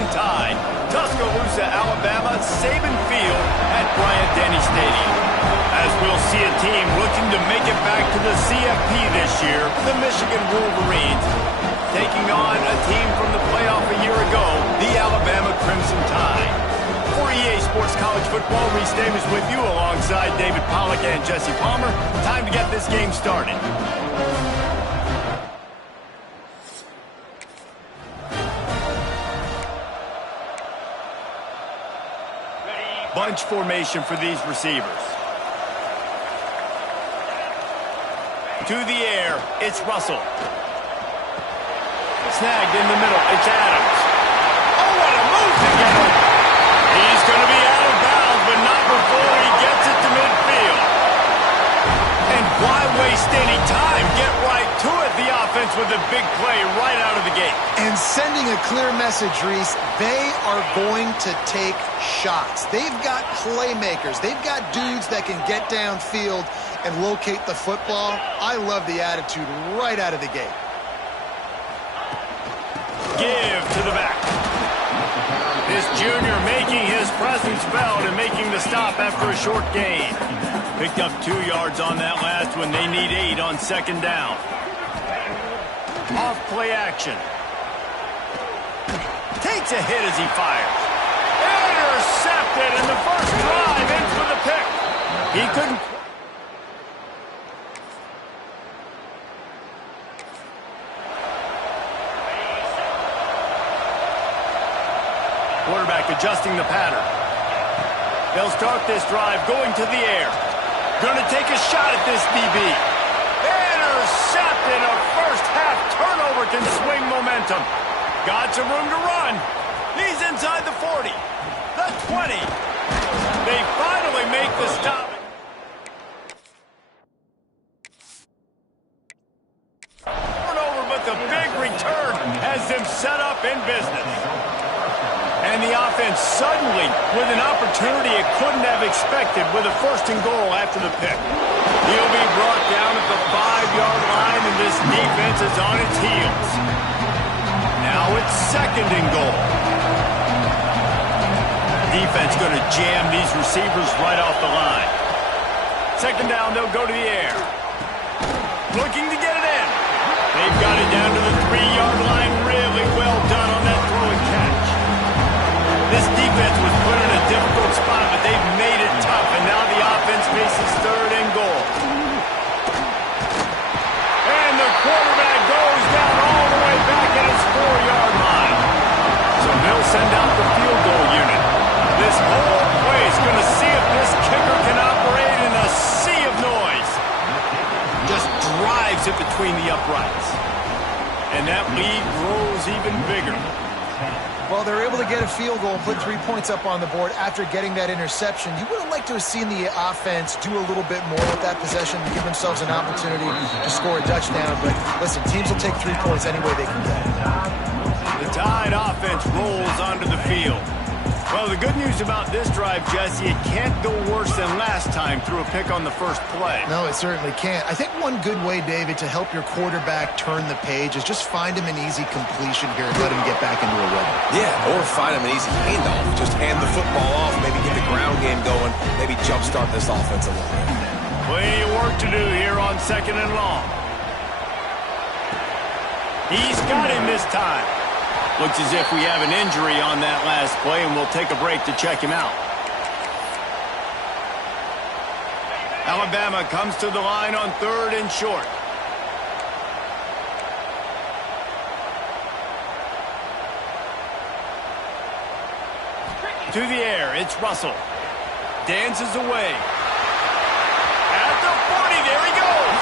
Crimson Tide, Tuscaloosa, Alabama, Saban Field at Bryant-Denny Stadium. As we'll see a team looking to make it back to the CFP this year, the Michigan Wolverines, taking on a team from the playoff a year ago, the Alabama Crimson Tide. For EA Sports College Football, Reese Davis with you alongside David Pollack and Jesse Palmer. Time to get this game started. Bunch formation for these receivers. To the air, it's Russell. Snagged in the middle, it's Adams. Oh, what a move to get him! He's going to be out of bounds, but not before he gets it to midfield. And why waste any time? Get right to it, the offense with a big play right out of the gate. And sending a clear message, Reese, they are going to take shots. They've got playmakers. They've got dudes that can get downfield and locate the football. I love the attitude right out of the gate. Give to the back. This junior making his presence felt and making the stop after a short gain. Picked up 2 yards on that last one. They need 8 on second down. Off play action. Takes a hit as he fires. Intercepted, and the first drive ends with a pick. He couldn't. Quarterback adjusting the pattern. They'll start this drive going to the air. Going to take a shot at this DB. Intercepted. A first half turnover can swing momentum. Got some room to run. He's inside the 40. The 20. They finally make the stop. Turnover, but the big return has them set up in business. And the offense suddenly with an opportunity it couldn't have expected with a first and goal after the pick. He'll be brought down at the 5-yard line, and this defense is on its heels. Now it's second and goal. Defense going to jam these receivers right off the line. Second down, they'll go to the air. Looking to get it in. They've got it down to the 3-yard line. Really well done on that throw and catch. This defense was put in a difficult spot, but they've made it tough, and now the offense faces third and goal. And the quarterback goes down all the way back at his 4-yard line. So they'll send out the field goal unit. This whole play is going to see if this kicker can operate in a sea of noise. Just drives it between the uprights. And that lead grows even bigger. Well, they're able to get a field goal and put 3 points up on the board after getting that interception. You would have liked to have seen the offense do a little bit more with that possession to give themselves an opportunity to score a touchdown. But listen, teams will take 3 points any way they can get it. The Tide offense rolls onto the field. Well, the good news about this drive, Jesse, it can't go worse than last time through a pick on the first play. No, it certainly can't. I think one good way, David, to help your quarterback turn the page is just find him an easy completion here and let him get back into a rhythm. Yeah, or find him an easy handoff. Just hand the football off, maybe get the ground game going, maybe jumpstart this offense a little bit. Plenty of work to do here on second and long. He's got him this time. Looks as if we have an injury on that last play, and we'll take a break to check him out. Alabama comes to the line on third and short. To the air, it's Russell. Dances away. At the 40, there he goes.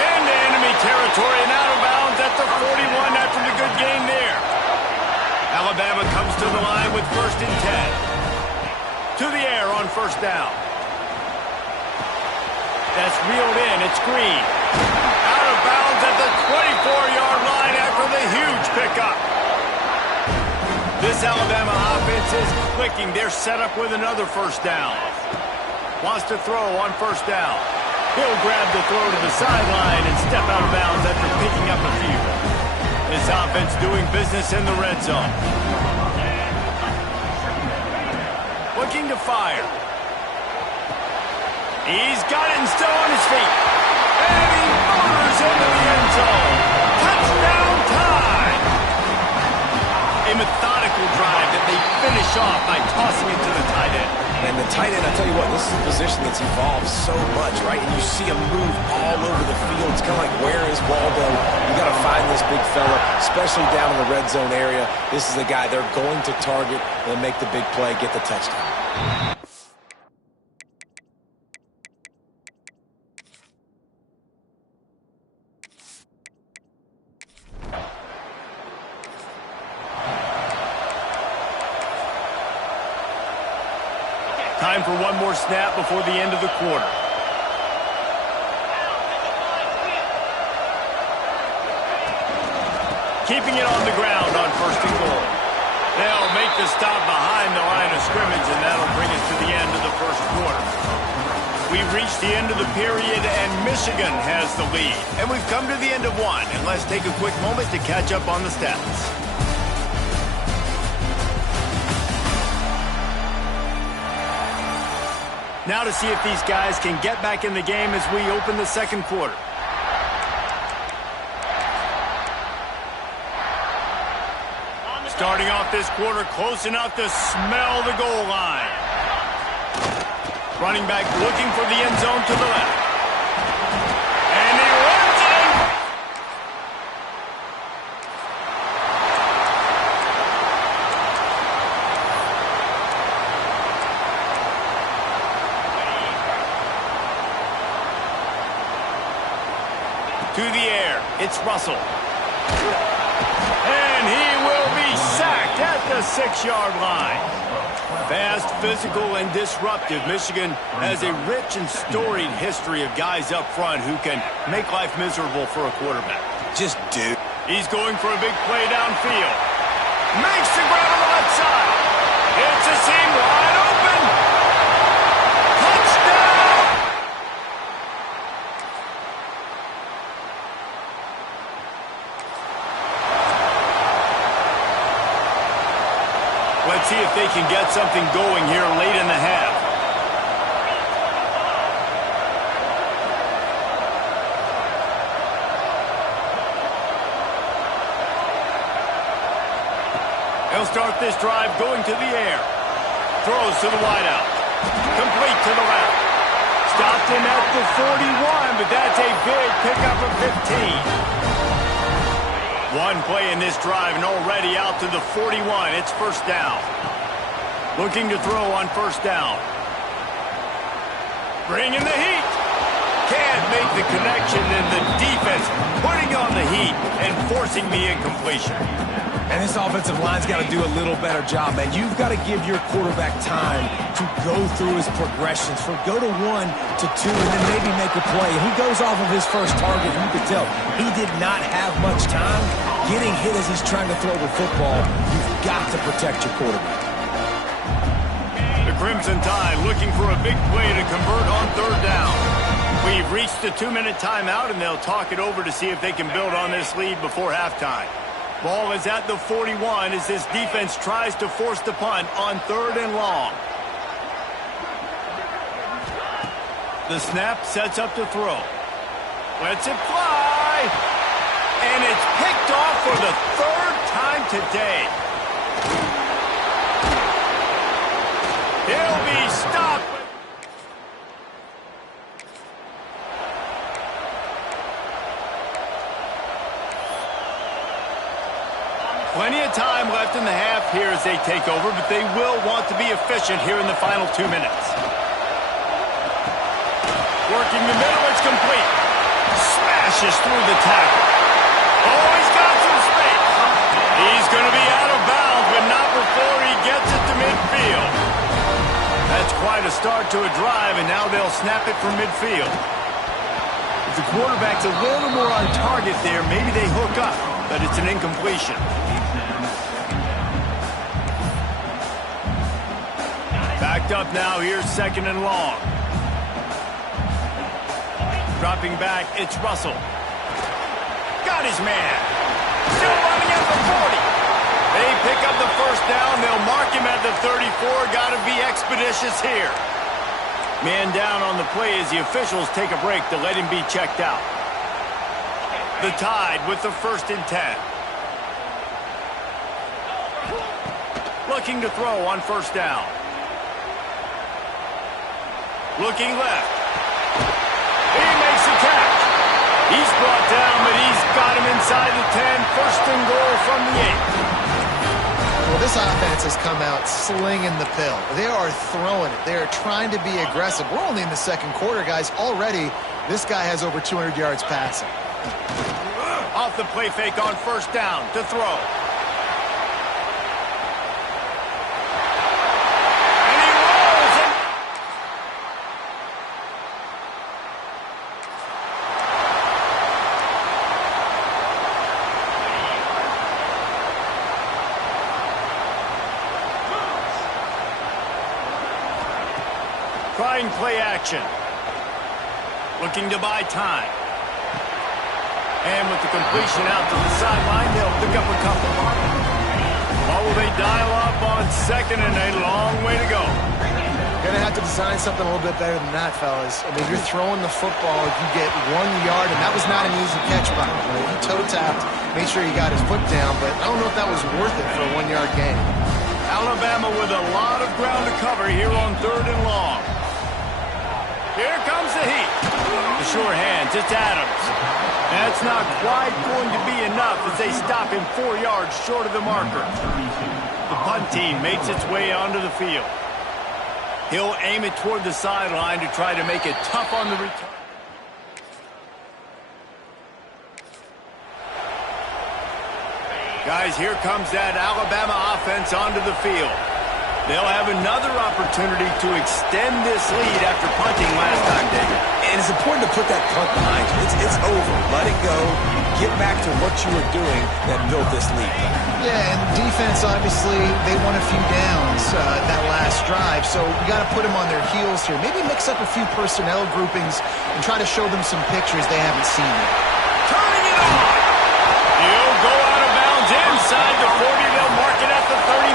Into enemy territory and out of bounds at the 41 after the good gain there. Alabama comes to the line with first and 10. To the air on first down. That's reeled in. It's Green. Out of bounds at the 24-yard line after the huge pickup. This Alabama offense is clicking. They're set up with another first down. Wants to throw on first down. He'll grab the throw to the sideline and step out of bounds after picking up a few. This offense doing business in the red zone. Looking to fire. He's got it and still on his feet. And he motors into the end zone. Touchdown time! A methodical drive that they finish off by tossing it to the tight end. And the tight end, I tell you what, this is a position that's evolved so much, right? And you see him move all over the field. It's kind of like, where is Waldo? You got to find this big fella, especially down in the red zone area. This is the guy they're going to target and make the big play, get the touchdown. Time for one more snap before the end of the quarter. Keeping it on the ground on 1st and goal. They'll make the stop behind the line of scrimmage, and that'll bring us to the end of the 1st quarter. We've reached the end of the period, and Michigan has the lead. And we've come to the end of one, and let's take a quick moment to catch up on the stats. Now to see if these guys can get back in the game as we open the 2nd quarter. Starting off this quarter close enough to smell the goal line. Running back looking for the end zone to the left. And he runs it! To the air, it's Russell. And he will be sacked at the 6-yard line. Fast, physical, and disruptive, Michigan has a rich and storied history of guys up front who can make life miserable for a quarterback. Just do. He's going for a big play downfield. Makes the grab on the left side. It's a seam wide open. Touchdown! Let's see if they can get something going here late in the half. He'll start this drive going to the air. Throws to the wideout. Complete to the left. Stopped him at the 41, but that's a big pickup of 15. One play in this drive and already out to the 41. It's 1st down. Looking to throw on 1st down. Bringing the heat. Can't make the connection, and the defense putting on the heat and forcing the incompletion. And this offensive line's got to do a little better job, man. You've got to give your quarterback time to go through his progressions. Go to 1 to 2 and then maybe make a play. He goes off of his first target. You could tell he did not have much time getting hit as he's trying to throw the football. You've got to protect your quarterback. The Crimson Tide looking for a big play to convert on 3rd down. We've reached the 2-minute timeout, and they'll talk it over to see if they can build on this lead before halftime. Ball is at the 41 as this defense tries to force the punt on 3rd and long. The snap sets up to throw. Lets it fly. And it's picked off for the 3rd time today. He'll be stopped. Plenty of time left in the half here as they take over, but they will want to be efficient here in the final 2 minutes. Working the middle, it's complete. Smashes through the tackle. Oh, he's got some space. He's going to be out of bounds, but not before he gets it to midfield. That's quite a start to a drive, and now they'll snap it from midfield. If the quarterback's a little more on target there, maybe they hook up, but it's an incompletion. Backed up now, here's 2nd and long. Dropping back, it's Russell. Got his man. Still running at the 40. They pick up the 1st down. They'll mark him at the 34, got to be expeditious here. Man down on the play as the officials take a break to let him be checked out. The Tide with the 1st and 10. Looking to throw on 1st down. Looking left. He makes the catch. He's brought down, but he's got him inside the 10. 1st and goal from the 8. Well, this offense has come out slinging the pill. They are throwing it. They are trying to be aggressive. We're only in the 2nd quarter, guys. Already, this guy has over 200 yards passing. Off the play fake on 1st down to throw. Trying play action. Looking to buy time. And with the completion out to the sideline, they'll pick up a couple. Or will they dial up on 2nd and a long way to go? Going to have to design something a little bit better than that, fellas. I mean, you're throwing the football, you get 1 yard, and that was not an easy catch by him. Right? He toe-tapped, made sure he got his foot down, but I don't know if that was worth it for a 1 yard gain. Alabama with a lot of ground to cover here on 3rd and long. Here comes the heat. The sure hands, it's Adams. That's not quite going to be enough as they stop him 4 yards short of the marker. The punt team makes its way onto the field. He'll aim it toward the sideline to try to make it tough on the return. Guys, here comes that Alabama offense onto the field. They'll have another opportunity to extend this lead after punting last time, David. And it's important to put that punt behind you. It's over. Let it go. Get back to what you were doing that built this lead. Yeah, and defense, obviously, they won a few downs that last drive, so you got to put them on their heels here. Maybe mix up a few personnel groupings and try to show them some pictures they haven't seen yet. Turning it on. He'll go out of bounds inside the 40. They'll mark it at the 39.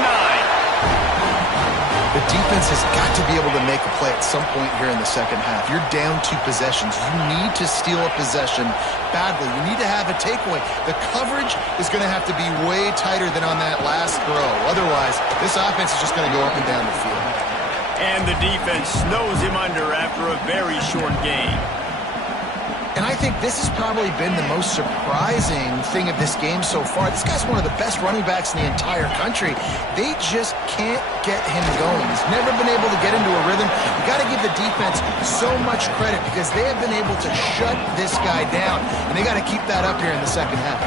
The defense has got to be able to make a play at some point here in the 2nd half. You're down 2 possessions. You need to steal a possession badly. You need to have a takeaway. The coverage is going to have to be way tighter than on that last throw. Otherwise, this offense is just going to go up and down the field. And the defense snows him under after a very short game. And I think this has probably been the most surprising thing of this game so far. This guy's one of the best running backs in the entire country. They just can't get him going. He's never been able to get into a rhythm. You got to give the defense so much credit because they have been able to shut this guy down, and they got to keep that up here in the 2nd half.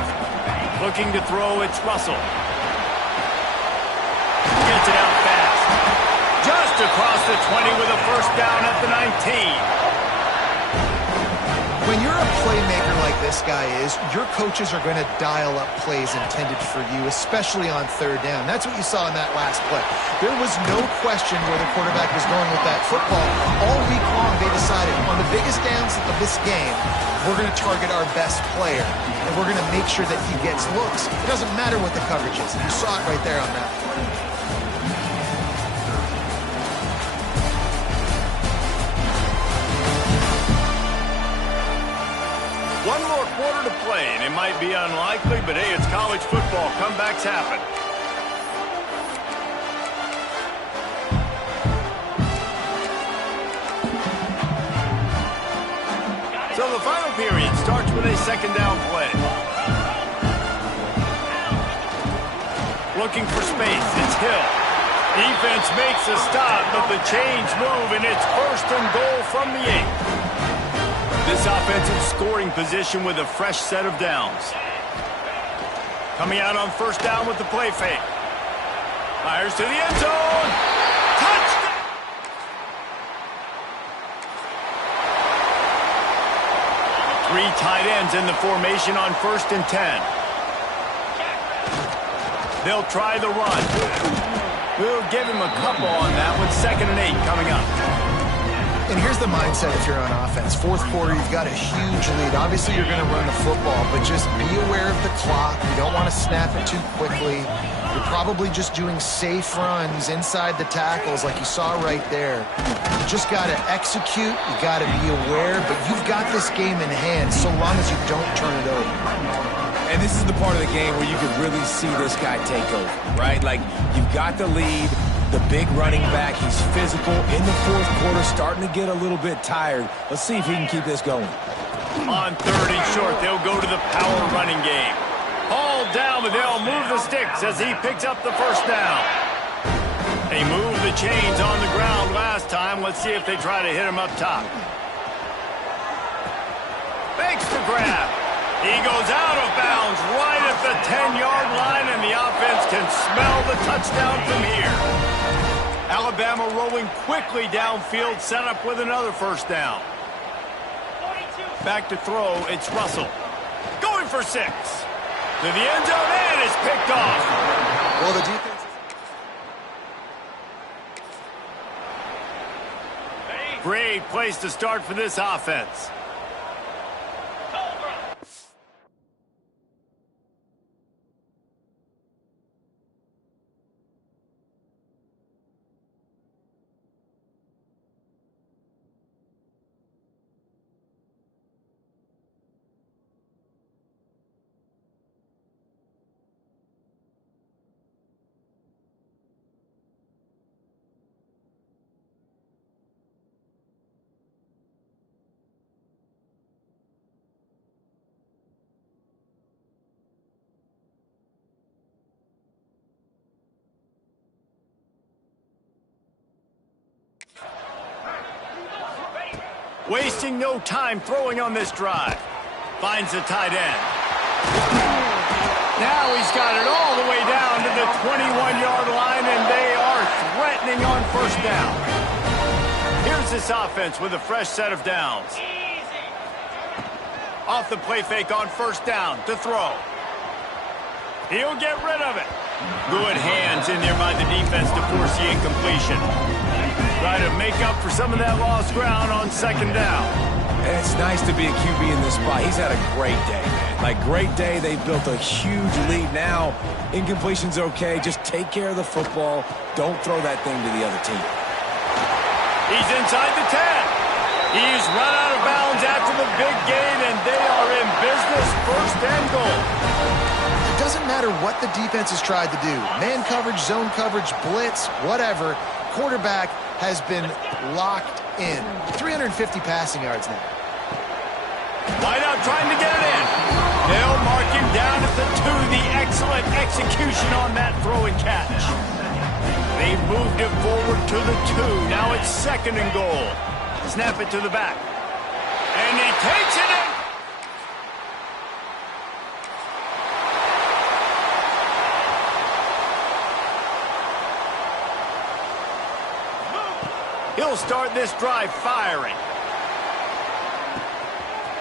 Looking to throw, it's Russell. Gets it out fast. Just across the 20 with a 1st down at the 19. When you're a playmaker like this guy is, your coaches are going to dial up plays intended for you, especially on 3rd down. That's what you saw in that last play. There was no question where the quarterback was going with that football. All week long, they decided on the biggest downs of this game, we're going to target our best player, and we're going to make sure that he gets looks. It doesn't matter what the coverage is. You saw it right there on that play. One more quarter to play, and it might be unlikely, but hey, it's college football. Comebacks happen. So the final period starts with a 2nd down play. Looking for space, it's Hill. Defense makes a stop, but the chains move, and it's 1st and goal from the 8. This offensive scoring position with a fresh set of downs. Coming out on 1st down with the play fake. Fires to the end zone. Touchdown! Three tight ends in the formation on 1st and 10. They'll try the run. We'll give him a couple on that one. 2nd and 8 coming up. And here's the mindset if you're on offense. 4th quarter, you've got a huge lead. Obviously, you're going to run the football, but just be aware of the clock. You don't want to snap it too quickly. You're probably just doing safe runs inside the tackles like you saw right there. You just got to execute. You got to be aware, but you've got this game in hand so long as you don't turn it over. And this is the part of the game where you can really see this guy take over, right? Like, you've got the lead, the big running back. He's physical in the fourth quarter, starting to get a little bit tired. Let's see if he can keep this going. On 3rd and short, they'll go to the power running game. Hauled down, but they'll move the sticks as he picks up the first down. They moved the chains on the ground last time. Let's see if they try to hit him up top. Makes the grab. He goes out of bounds right at the 10-yard line, and the offense can smell the touchdown from here. Alabama rolling quickly downfield, set up with another first down. Back to throw, it's Russell. Going for 6. To the end zone, and it's picked off. Well, the defense... Great place to start for this offense. Wasting no time throwing on this drive. Finds the tight end. Now he's got it all the way down to the 21-yard line, and they are threatening on first down. Here's this offense with a fresh set of downs. Off the play fake on first down to throw. He'll get rid of it. Good hands in there by the defense to force the incompletion. Try to make up for some of that lost ground on second down. And it's nice to be a QB in this spot. He's had a great day, man. Like, great day. They've built a huge lead. Now, incompletion's okay. Just take care of the football. Don't throw that thing to the other team. He's inside the 10. He's run out of bounds after the big gain, and they are in business, first and goal. It doesn't matter what the defense has tried to do. Man coverage, zone coverage, blitz, whatever. Quarterback has been locked in. 350 passing yards now. Wide out trying to get it in. They'll mark him down at the 2. The excellent execution on that throw and catch. They moved it forward to the 2. Now it's 2nd and goal. Snap it to the back. And he takes it in. He'll start this drive firing.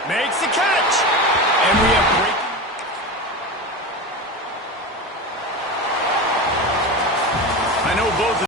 Makes the catch. And we